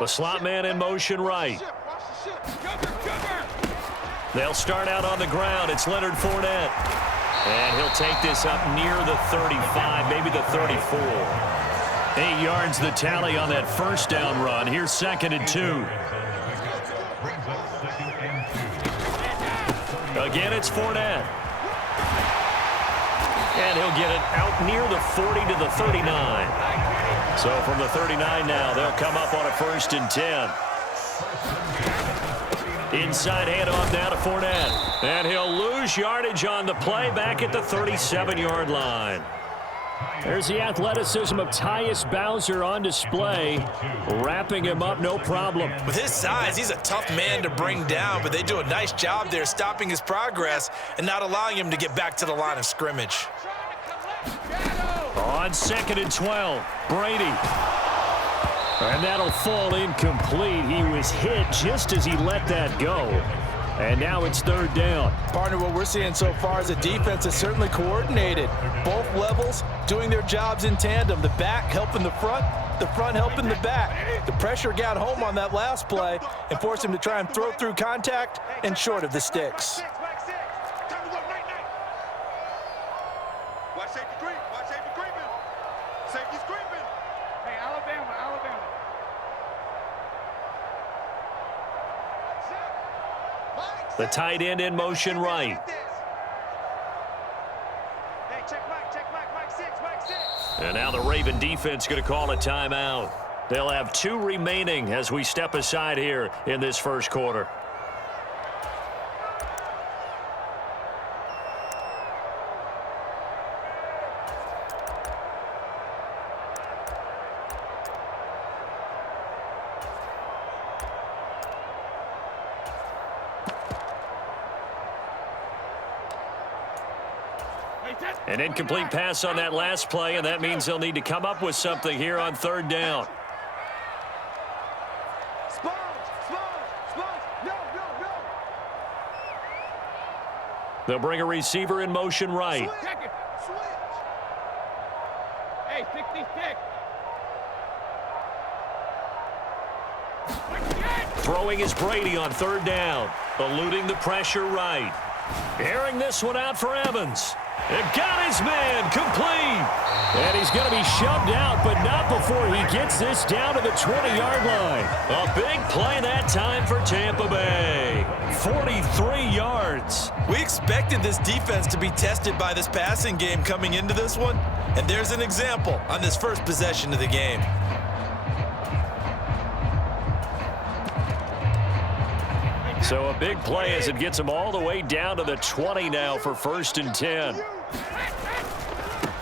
The slot man in motion right. They'll start out on the ground. It's Leonard Fournette. And he'll take this up near the 35, maybe the 34. 8 yards the tally on that first down run. Here's 2nd and 2. Again, it's Fournette. And he'll get it out near the 40 to the 39. So from the 39 now, they'll come up on a 1st and 10. Inside handoff now to Fournette. And he'll lose yardage on the play back at the 37-yard line. There's the athleticism of Tyus Bowser on display. Wrapping him up, no problem. With his size, he's a tough man to bring down, but they do a nice job there stopping his progress and not allowing him to get back to the line of scrimmage. On 2nd and 12, Brady. And that'll fall incomplete. He was hit just as he let that go. And now it's 3rd down. Partner, what we're seeing so far is a defense that's certainly coordinated. Both levels doing their jobs in tandem. The back helping the front helping the back. The pressure got home on that last play and forced him to try and throw through contact and short of the sticks. The tight end in motion right. And now the Raven defense going to call a timeout. They'll have 2 remaining as we step aside here in this first quarter. An incomplete pass on that last play, and that means they'll need to come up with something here on 3rd down. They'll bring a receiver in motion right. Hey, 66. Throwing is Brady on 3rd down. Eluding the pressure right. Airing this one out for Evans. And got his man complete. And he's going to be shoved out, but not before he gets this down to the 20-yard line. A big play that time for Tampa Bay. 43 yards. We expected this defense to be tested by this passing game coming into this one, and there's an example on this first possession of the game. So a big play as it gets him all the way down to the 20 now for 1st and 10.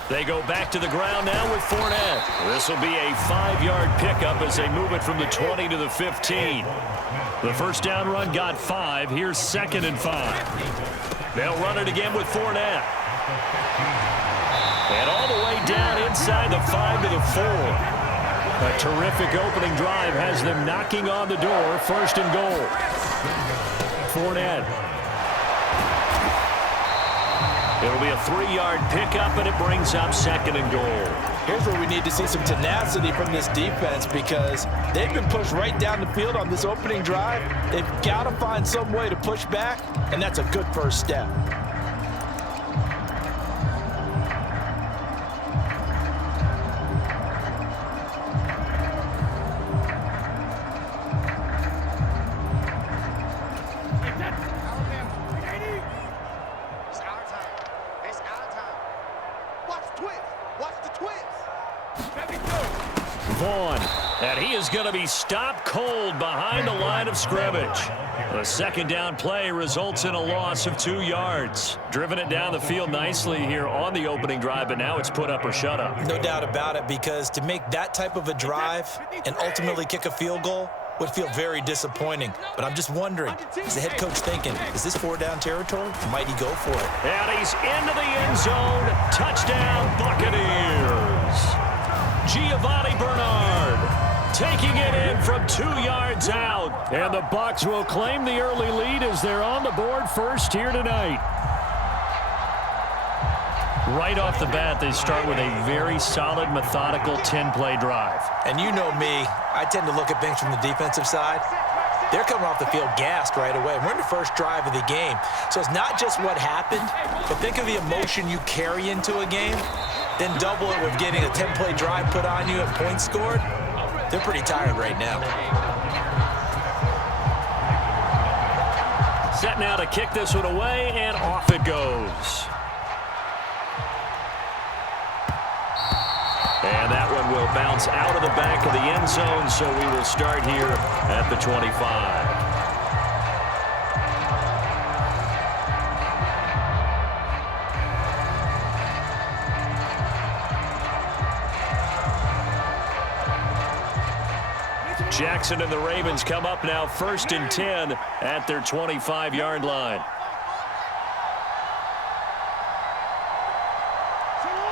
They go back to the ground now with Fournette. This will be a 5-yard pickup as they move it from the 20 to the 15. The first down run got 5. Here's 2nd and 5. They'll run it again with Fournette. And all the way down inside the 5 to the 4. A terrific opening drive has them knocking on the door. 1st and goal. Fournette. It'll be a 3-yard pickup, and it brings up 2nd and goal. Here's where we need to see some tenacity from this defense because they've been pushed right down the field on this opening drive. They've got to find some way to push back, and that's a good first step. Going to be stopped cold behind the line of scrimmage. The 2nd down play results in a loss of 2 yards. Driven it down the field nicely here on the opening drive, but now it's put up or shut up. No doubt about it, because to make that type of a drive and ultimately kick a field goal would feel very disappointing. But I'm just wondering, is the head coach thinking, is this 4-down territory? Or might he go for it? And he's into the end zone. Touchdown, Buccaneers. Giovanni Bernard taking it in from 2 yards out. And the Bucs will claim the early lead as they're on the board first here tonight. Right off the bat, they start with a very solid, methodical 10-play drive. And you know me, I tend to look at things from the defensive side. They're coming off the field gassed right away. We're in the first drive of the game. So it's not just what happened, but think of the emotion you carry into a game, then double it with getting a 10-play drive put on you and points scored. They're pretty tired right now. Set now to kick this one away, and off it goes. And that one will bounce out of the back of the end zone, so we will start here at the 25. Jackson and the Ravens come up now 1st and 10 at their 25-yard line.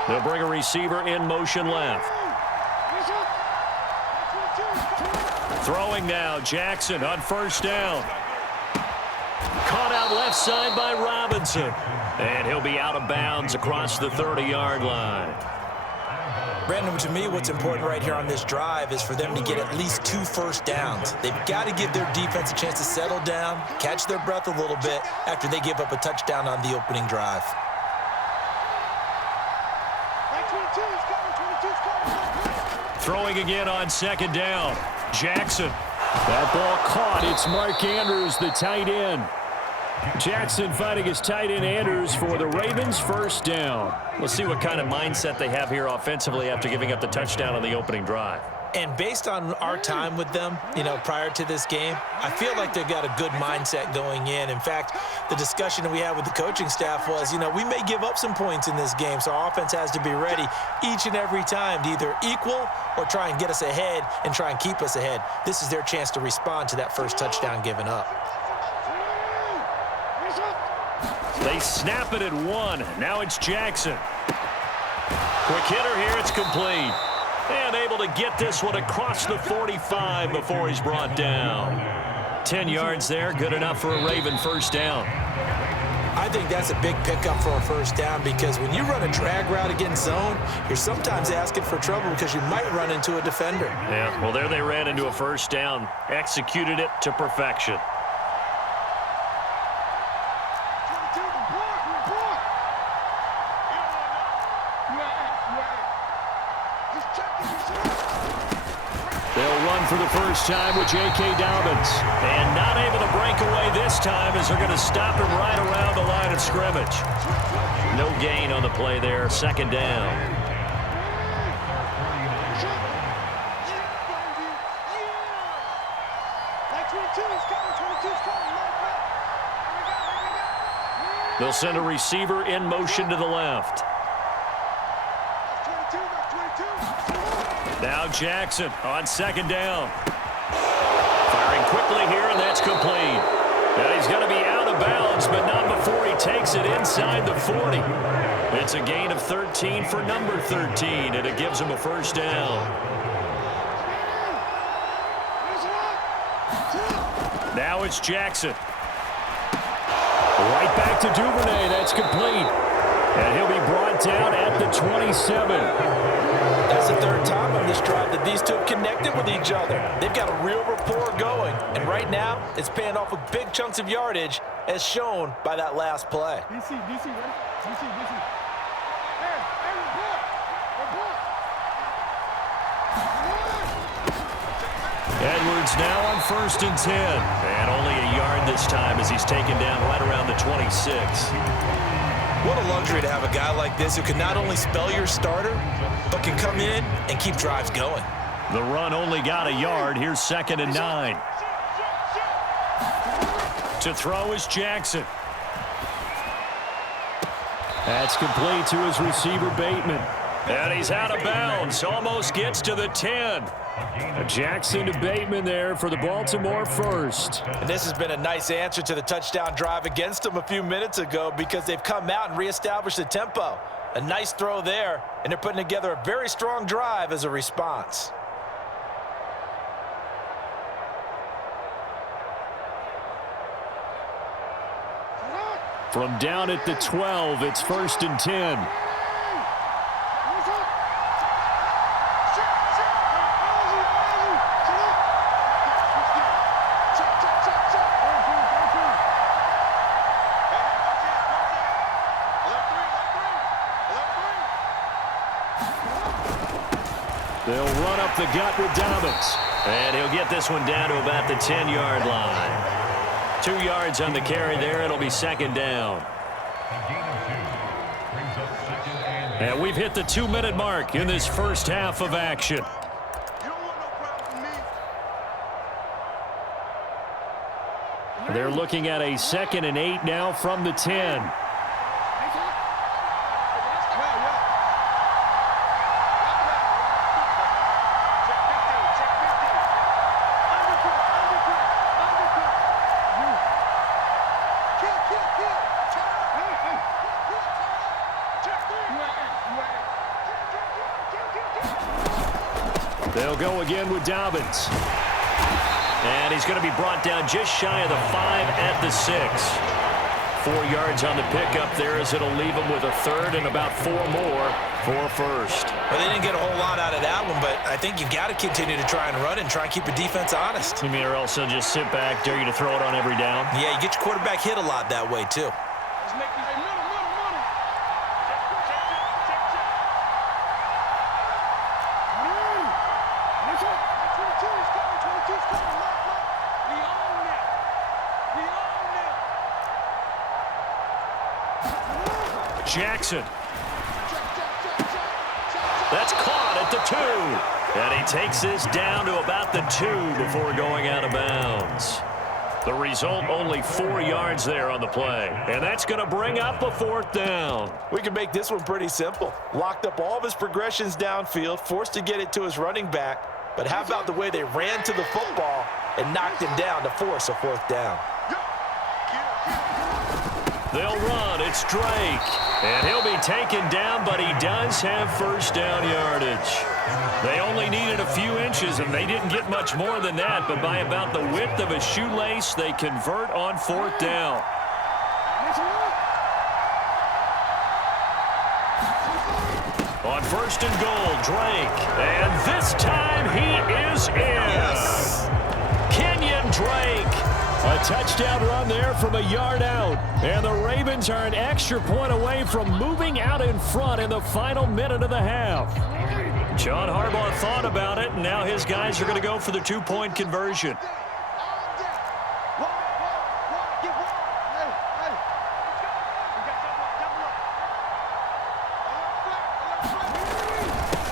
They'll bring a receiver in motion left. Throwing now, Jackson on 1st down. Caught out left side by Robinson. And he'll be out of bounds across the 30-yard line. Brandon, to me, what's important right here on this drive is for them to get at least 2 first downs. They've got to give their defense a chance to settle down, catch their breath a little bit after they give up a touchdown on the opening drive. Throwing again on 2nd down. Jackson. That ball caught. It's Mark Andrews, the tight end. Jackson fighting his tight end Andrews for the Ravens, 1st down. We'll see what kind of mindset they have here offensively after giving up the touchdown on the opening drive. And based on our time with them, prior to this game, I feel like they've got a good mindset going in. In fact, the discussion that we had with the coaching staff was, we may give up some points in this game, so our offense has to be ready each and every time to either equal or try and get us ahead and try and keep us ahead. This is their chance to respond to that first touchdown given up. They snap it at 1. Now it's Jackson. Quick hitter here. It's complete. And able to get this one across the 45 before he's brought down. 10 yards there. Good enough for a Raven 1st down. I think that's a big pickup for a 1st down because when you run a drag route against zone, you're sometimes asking for trouble because you might run into a defender. Yeah, well, there they ran into a 1st down. Executed it to perfection. For the 1st time with J.K. Dobbins. And not able to break away this time as they're going to stop him right around the line of scrimmage. No gain on the play there. 2nd down. They'll send a receiver in motion to the left. Now Jackson on 2nd down. Firing quickly here, and that's complete. And he's going to be out of bounds, but not before he takes it inside the 40. It's a gain of 13 for number 13, and it gives him a 1st down. Now it's Jackson. Right back to Duvernay. That's complete. And he'll be brought down at the 27. That's the 3rd time on this drive that these two have connected with each other. They've got a real rapport going. And right now, it's paying off with big chunks of yardage as shown by that last play. DC, ready? DC. Hey, report. Edwards now on 1st and 10. And only a yard this time as he's taken down right around the 26. What a luxury to have a guy like this who can not only spell your starter, but can come in and keep drives going. The run only got a yard. Here's 2nd and 9. To throw is Jackson. That's complete to his receiver, Bateman. And he's out of bounds. Almost gets to the 10. Jackson to Bateman there for the Baltimore 1st. And this has been a nice answer to the touchdown drive against them a few minutes ago because they've come out and reestablished the tempo. A nice throw there, and they're putting together a very strong drive as a response. From down at the 12, it's 1st and 10. They'll run up the gut with Dobbins. And he'll get this one down to about the 10-yard line. 2 yards on the carry there. It'll be second down. And we've hit the 2-minute mark in this first half of action. They're looking at a 2nd and 8 now from the 10. They'll go again with Dobbins. And he's going to be brought down just shy of the 5 at the 6. 4 yards on the pickup there as it'll leave him with a 3rd and about 4 more for first. Well, they didn't get a whole lot out of that one, but I think you got to continue to try and run and try and keep the defense honest. You mean, or else they'll just sit back, dare you to throw it on every down? Yeah, you get your quarterback hit a lot that way, too. Jackson. That's caught at the 2. And he takes this down to about the 2 before going out of bounds. The result, only 4 yards there on the play. And that's going to bring up a 4th down. We can make this one pretty simple. Locked up all of his progressions downfield, forced to get it to his running back. But how about the way they ran to the football and knocked him down to force a 4th down? They'll run. It's Drake. And he'll be taken down, but he does have first down yardage. They only needed a few inches, and they didn't get much more than that. But by about the width of a shoelace, they convert on 4th down. On 1st and goal, Drake. And this time he is in. Yes. Kenyon Drake. A touchdown run there from a yard out. And the Ravens are an extra point away from moving out in front in the final minute of the half. John Harbaugh thought about it, and now his guys are going to go for the 2-point conversion.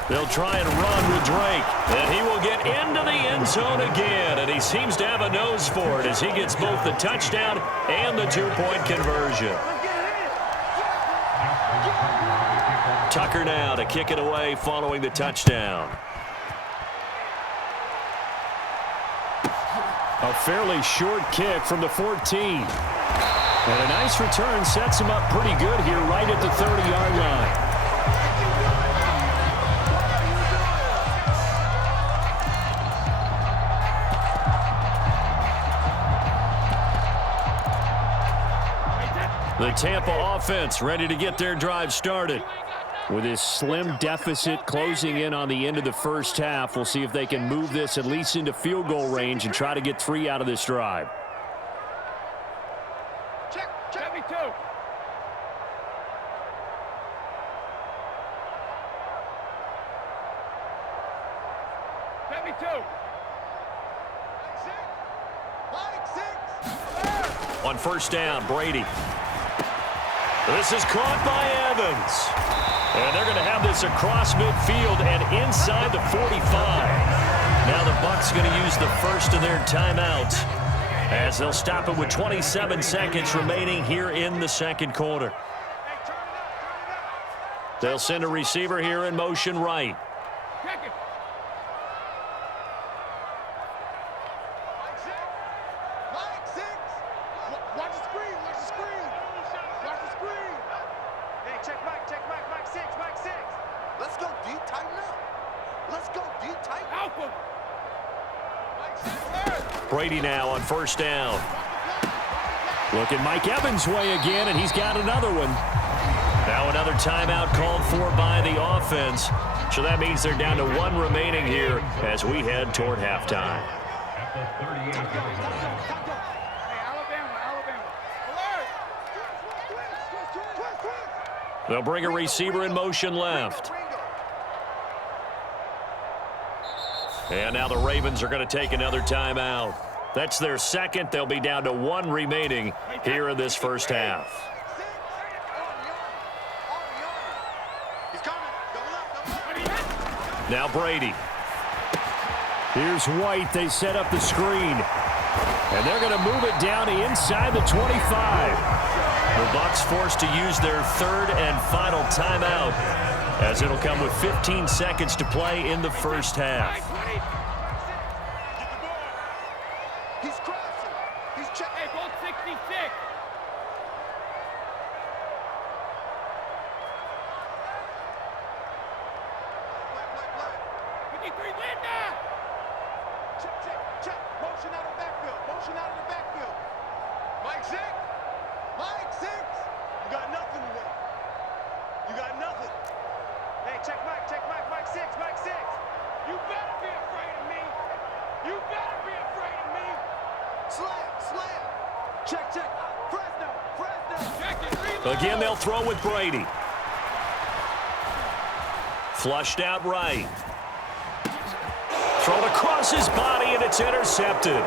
They'll try and run with Drake, and he will get into the end zone again, and he seems to have a nose for it as he gets both the touchdown and the 2-point conversion. Tucker now to kick it away following the touchdown. A fairly short kick from the 14. And a nice return sets him up pretty good here right at the 30-yard line. The Tampa offense ready to get their drive started. With his slim deficit closing in on the end of the first half, we'll see if they can move this at least into field goal range and try to get 3 out of this drive. Check me too. Check me too. On 1st down, Brady. This is caught by Evans. And they're going to have this across midfield and inside the 45. Now the Bucs going to use the first of their timeouts as they'll stop it with 27 seconds remaining here in the second quarter. They'll send a receiver here in motion right. Brady now on 1st down. Looking Mike Evans' way again, and he's got another one. Now another timeout called for by the offense. So that means they're down to 1 remaining here as we head toward halftime. They'll bring a receiver in motion left. And now the Ravens are going to take another timeout. That's their second. They'll be down to 1 remaining here in this first half. Now Brady. Here's White. They set up the screen. And they're going to move it down to inside the 25. The Bucs forced to use their third and final timeout, as it'll come with 15 seconds to play in the first half. He's crossing. He's checking. Hey, hold 66. Check. Motion out of the backfield. Motion out of the backfield. Mike 6. Mike 6. You got nothing today. You got nothing. Hey, check Mike. Mike 6. Mike 6. You better be afraid of me. You better be afraid of me. Slam. Check. Fresno. Again, they'll throw with Brady. Flushed out right. Thrown across his body, and it's intercepted.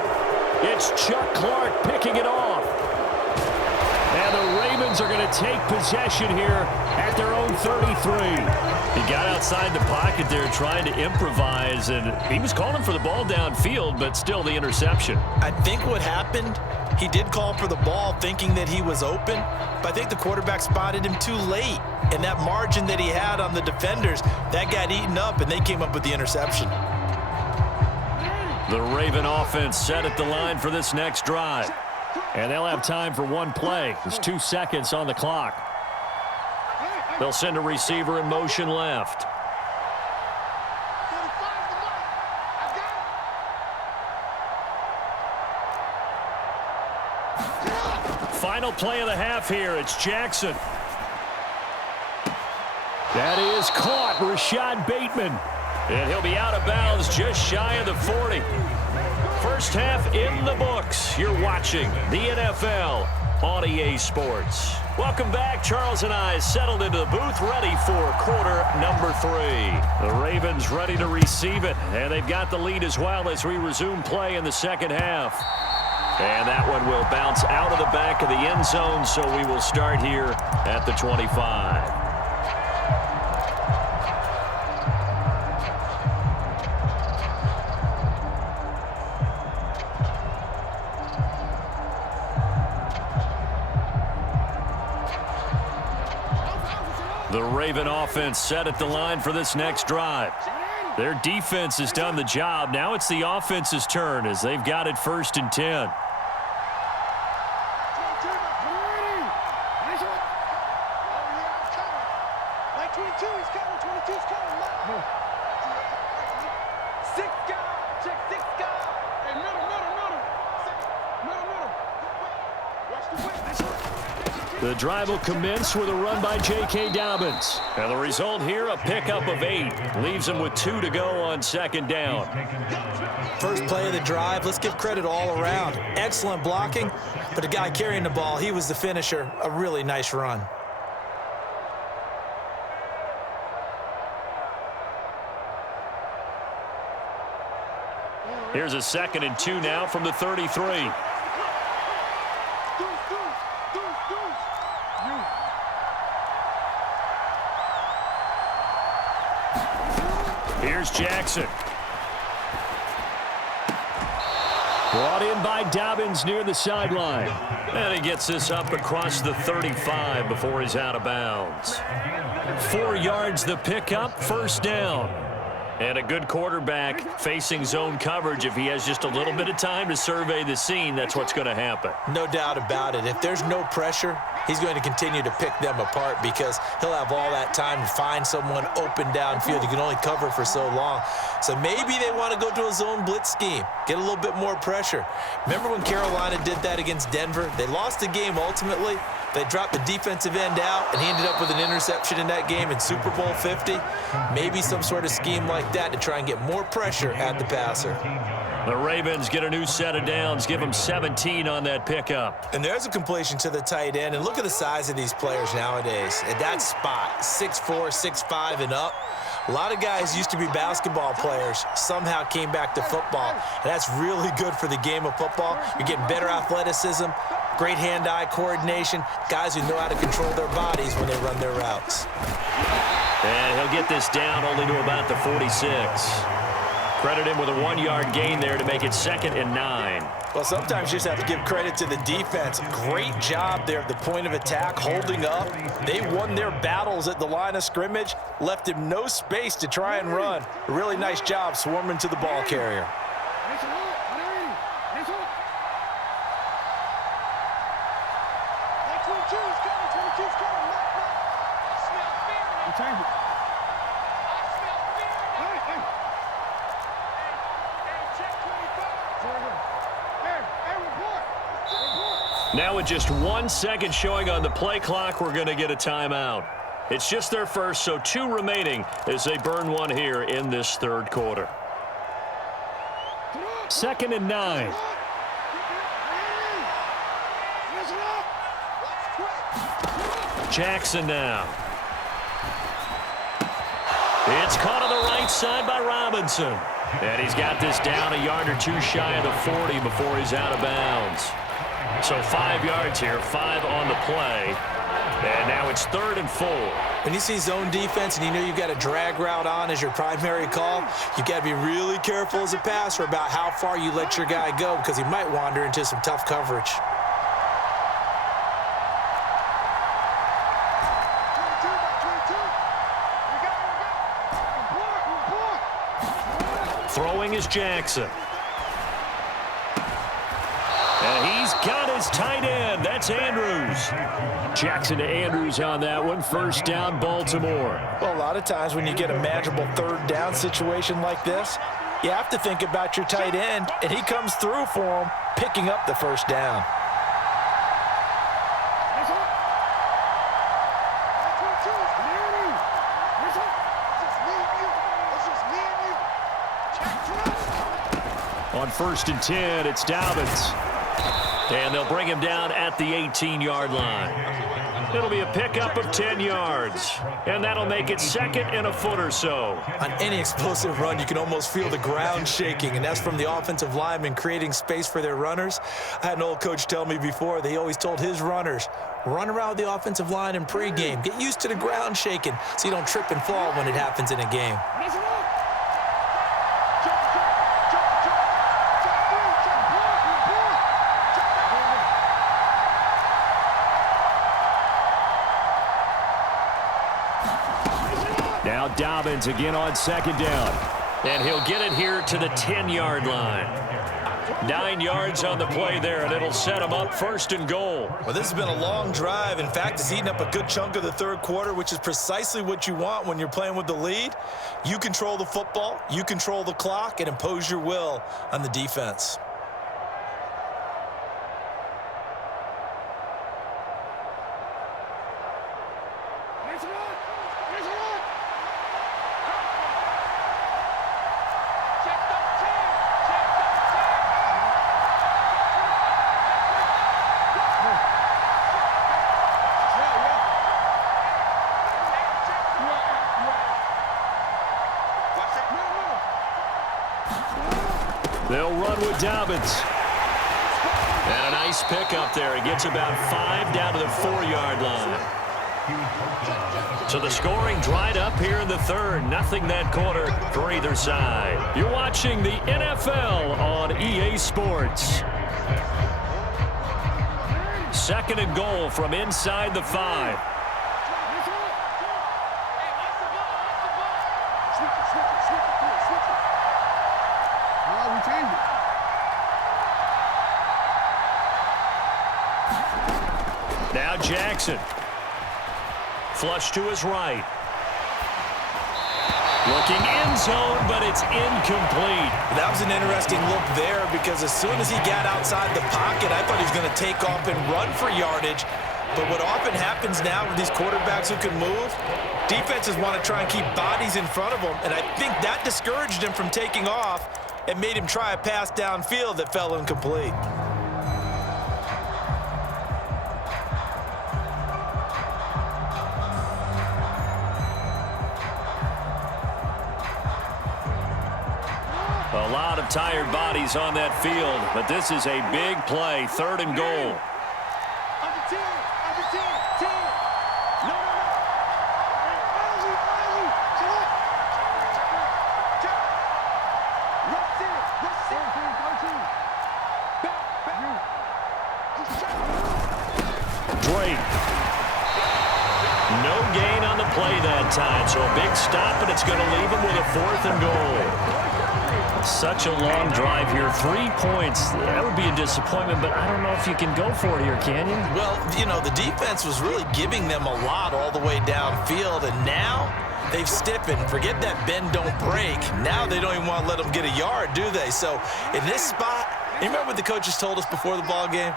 It's Chuck Clark picking it off. And the Ravens are going to take possession here at their own 33. He got outside the pocket there trying to improvise, and he was calling for the ball downfield, but still the interception. I think what happened, he did call for the ball thinking that he was open, but I think the quarterback spotted him too late. And that margin that he had on the defenders, that got eaten up, and they came up with the interception. The Raven offense set at the line for this next drive. And they'll have time for one play. There's 2 seconds on the clock. They'll send a receiver in motion left. Final play of the half here. It's Jackson. That is caught. Rashad Bateman. And he'll be out of bounds just shy of the 40. First half in the books. You're watching the NFL on EA Sports. Welcome back. Charles and I settled into the booth, ready for quarter number 3. The Ravens ready to receive it, and they've got the lead as well as we resume play in the second half. And that one will bounce out of the back of the end zone, so we will start here at the 25. The Raven offense set at the line for this next drive. Their defense has done the job. Now it's the offense's turn as they've got it first and 10. The drive will commence with a run by J.K. Dobbins. And the result here, a pickup of 8. Leaves him with 2 to go on second down. First play of the drive, let's give credit all around. Excellent blocking, but the guy carrying the ball, he was the finisher. A really nice run. Here's a 2nd and 2 now from the 33. Here's Jackson. Brought in by Dobbins near the sideline. And he gets this up across the 35 before he's out of bounds. 4 yards the pickup, first down. And a good quarterback facing zone coverage. If he has just a little bit of time to survey the scene, that's what's going to happen. No doubt about it. If there's no pressure, he's going to continue to pick them apart because he'll have all that time to find someone open downfield. You can only cover for so long. So maybe they want to go to a zone blitz scheme, get a little bit more pressure. Remember when Carolina did that against Denver? They lost the game ultimately. They dropped the defensive end out, and he ended up with an interception in that game in Super Bowl 50. Maybe some sort of scheme like that to try and get more pressure at the passer. The Ravens get a new set of downs, give them 17 on that pickup. And there's a completion to the tight end, and look at the size of these players nowadays. At that spot, 6'4", 6'5", and up. A lot of guys used to be basketball players, somehow came back to football, and that's really good for the game of football. You're getting better athleticism, great hand-eye coordination, guys who know how to control their bodies when they run their routes. And he'll get this down only to about the 46. Credit him with a 1-yard gain there to make it 2nd and 9. Well, sometimes you just have to give credit to the defense. Great job there at the point of attack, holding up. They won their battles at the line of scrimmage, left him no space to try and run. A really nice job swarming to the ball carrier. Now with just 1 second showing on the play clock, we're going to get a timeout. It's just their first, so 2 remaining as they burn one here in this 3rd quarter. 2nd and 9. Jackson now. It's caught on the right side by Robinson. And he's got this down a yard or 2 shy of the 40 before he's out of bounds. So 5 yards here, 5 on the play. And now it's 3rd and 4. When you see zone defense and you know you've got a drag route on as your primary call, you've got to be really careful as a passer about how far you let your guy go because he might wander into some tough coverage. Throwing is Jackson. And he's got his tight end. That's Andrews. Jackson to Andrews on that one. 1st down, Baltimore. Well, a lot of times when you get a manageable 3rd down situation like this, you have to think about your tight end, and he comes through for him, picking up the 1st down. On 1st and 10, it's Dobbins. And they'll bring him down at the 18-yard line. It'll be a pickup of 10 yards. And that'll make it 2nd and a foot or so. On any explosive run, you can almost feel the ground shaking, and that's from the offensive linemen creating space for their runners. I had an old coach tell me before, they always told his runners, run around the offensive line in pregame. Get used to the ground shaking so you don't trip and fall when it happens in a game. Now Dobbins again on 2nd down. And he'll get it here to the 10-yard line. 9 yards on the play there, and it'll set him up 1st and goal. Well, this has been a long drive. In fact, it's eaten up a good chunk of the 3rd quarter, which is precisely what you want when you're playing with the lead. You control the football, you control the clock, and impose your will on the defense. They'll run with Dobbins. And a nice pickup there. He gets about 5 down to the 4-yard line. So the scoring dried up here in the 3rd. Nothing that quarter for either side. You're watching the NFL on EA Sports. 2nd and goal from inside the 5. Now Jackson. Flush to his right. Looking end zone, but it's incomplete. That was an interesting look there because as soon as he got outside the pocket, I thought he was going to take off and run for yardage. But what often happens now with these quarterbacks who can move, defenses want to try and keep bodies in front of them, and I think that discouraged him from taking off and made him try a pass downfield that fell incomplete. A lot of tired bodies on that field, but this is a big play, 3rd and goal. Under 10, under 10, 10. No, no, no. Early. Check. Rush in. Back. Just check. Drake. No gain on the play that time, so a big stop, and it's going to leave him with a 4th and goal. Such a long drive here. 3 points. That would be a disappointment, but I don't know if you can go for it here, can you? Well, you know, the defense was really giving them a lot all the way downfield, and now they've stiffened. Forget that bend, don't break. Now they don't even want to let them get a yard, do they? So in this spot, you remember what the coaches told us before the ball game?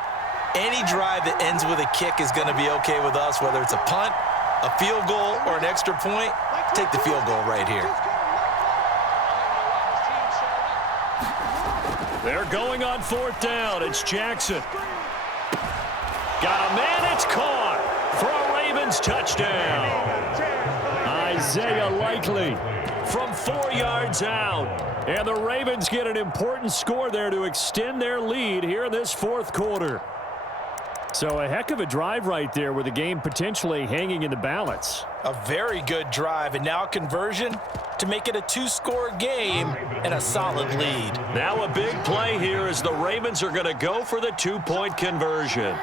Any drive that ends with a kick is going to be okay with us, whether it's a punt, a field goal, or an extra point. Take the field goal right here. They're going on 4th down. It's Jackson. Got a man. It's caught for a Ravens touchdown. Isaiah Likely from 4 yards out. And the Ravens get an important score there to extend their lead here in this 4th quarter. So a heck of a drive right there with the game potentially hanging in the balance. A very good drive, and now a conversion to make it a 2-score game and a solid lead. Now a big play here as the Ravens are going to go for the 2-point conversion.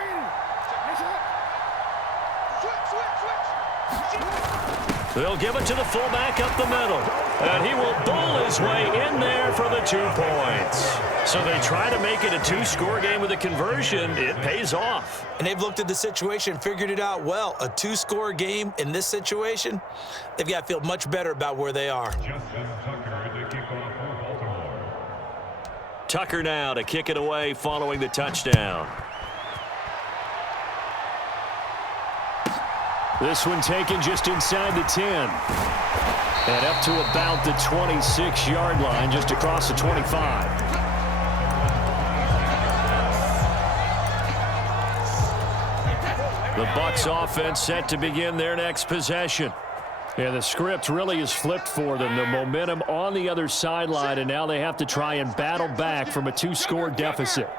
They'll give it to the fullback up the middle. And he will bowl his way in there for the 2 points. So they try to make it a 2-score game with a conversion. It pays off. And they've looked at the situation and figured it out well. A 2-score game in this situation, they've got to feel much better about where they are. Tucker now to kick it away following the touchdown. This one taken just inside the 10. And up to about the 26-yard line, just across the 25. The Bucs offense set to begin their next possession. And the script really is flipped for them. The momentum on the other sideline, and now they have to try and battle back from a 2-score deficit.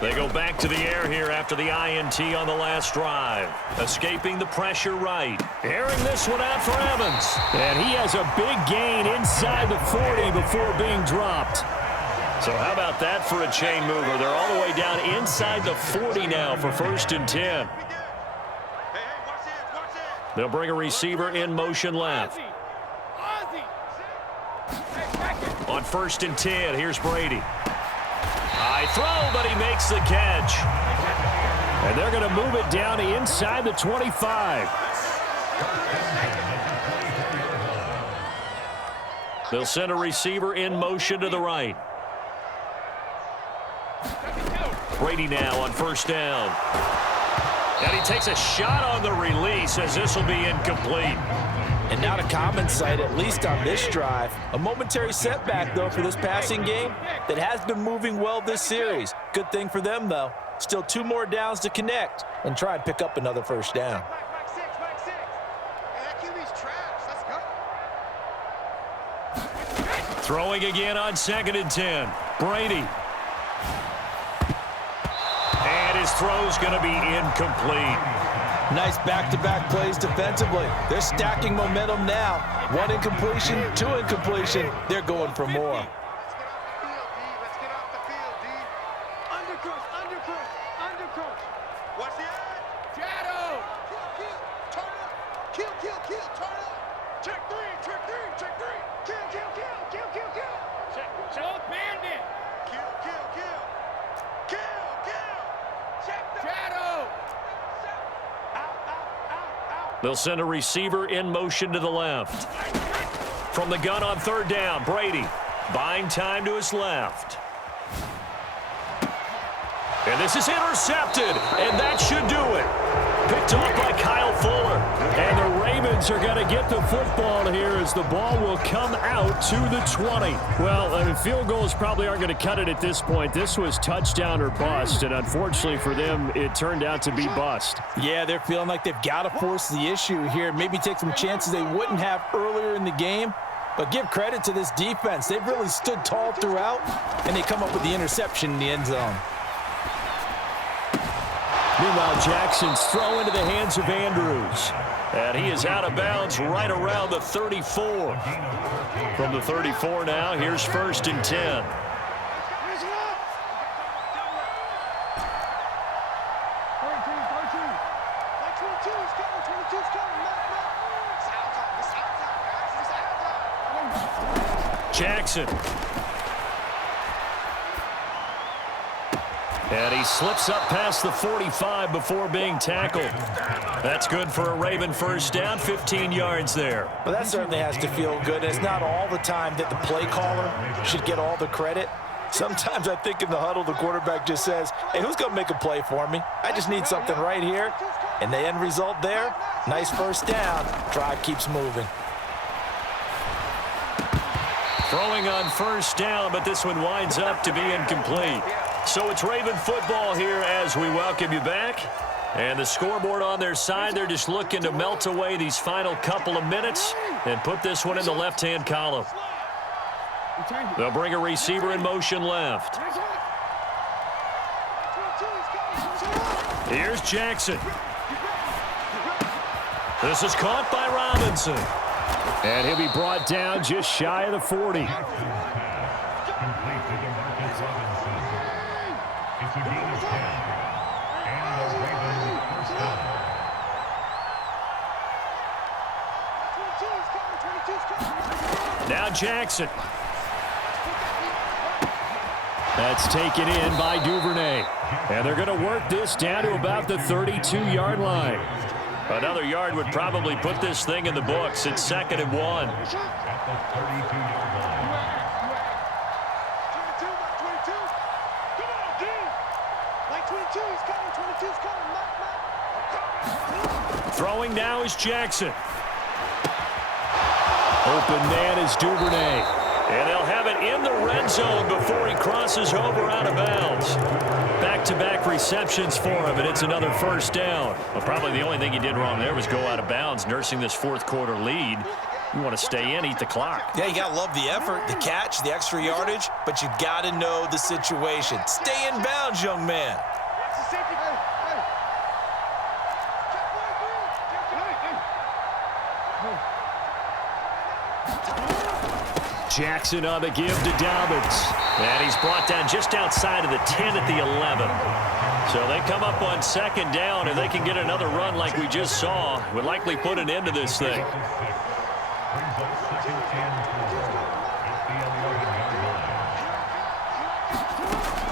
They go back to the air here after the INT on the last drive. Escaping the pressure right. Airing this one out for Evans. And he has a big gain inside the 40 before being dropped. So how about that for a chain mover? They're all the way down inside the 40 now for 1st and 10. They'll bring a receiver in motion left. On 1st and 10, here's Brady. High throw, but he makes the catch. And they're going to move it down inside the 25. They'll send a receiver in motion to the right. Brady now on 1st down. And he takes a shot on the release as this will be incomplete. And not a common sight, at least on this drive. A momentary setback, though, for this passing game that has been moving well this series. Good thing for them, though. Still 2 more downs to connect and try and pick up another 1st down. Back 6. Hey, that QB's trash. Let's go. Throwing again on 2nd and 10. Brady. And his throw's going to be incomplete. Nice back-to-back plays defensively. They're stacking momentum now. 1 incompletion, 2 incompletion. They're going for more. Let's get off the field, D. Undercross. Watch the eye. Shadow. Kill. Turn up. Kill. Turn up. Check 3. Kill. Show bandit. Kill. Check the shadow. They'll send a receiver in motion to the left. From the gun on 3rd down, Brady buying time to his left. And this is intercepted, and that should do it. Picked off by Kyle Fuller. And the Ravens are going to get the football here as the ball will come out to the 20. Well, I mean, field goals probably aren't going to cut it at this point. This was touchdown or bust, and unfortunately for them, it turned out to be bust. Yeah, they're feeling like they've got to force the issue here. Maybe take some chances they wouldn't have earlier in the game. But give credit to this defense. They've really stood tall throughout, and they come up with the interception in the end zone. Meanwhile, Jackson's throw into the hands of Andrews. And he is out of bounds right around the 34. From the 34 now, here's 1st and 10. Jackson. And he slips up past the 45 before being tackled. That's good for a Raven first down, 15 yards there. Well, that certainly has to feel good. It's not all the time that the play caller should get all the credit. Sometimes I think in the huddle, the quarterback just says, hey, who's going to make a play for me? I just need something right here. And the end result there, nice first down. Drive keeps moving. Throwing on first down, but this one winds up to be incomplete. So it's Raven football here as we welcome you back. And the scoreboard on their side, they're just looking to melt away these final couple of minutes and put this one in the left-hand column. They'll bring a receiver in motion left. Here's Jackson. This is caught by Robinson. And he'll be brought down just shy of the 40. Now Jackson. That's taken in by Duvernay. And they're going to work this down to about the 32-yard line. Another yard would probably put this thing in the books. It's 2nd and 1. Throwing now is Jackson. Open man is Duvernay. And they'll have it in the red zone before he crosses over out of bounds. Back-to-back receptions for him, and it's another first down. Well, probably the only thing he did wrong there was go out of bounds, nursing this fourth-quarter lead. You want to stay in, eat the clock. Yeah, you got to love the effort, the catch, the extra yardage, but you got to know the situation. Stay in bounds, young man. Jackson on the give to Dobbins. And he's brought down just outside of the 10 at the 11. So they come up on 2nd down, and they can get another run like we just saw. Would likely put an end to this thing.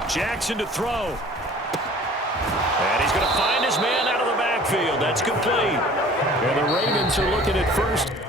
Jackson to throw. And he's going to find his man out of the backfield. That's complete. And the Ravens are looking at 1st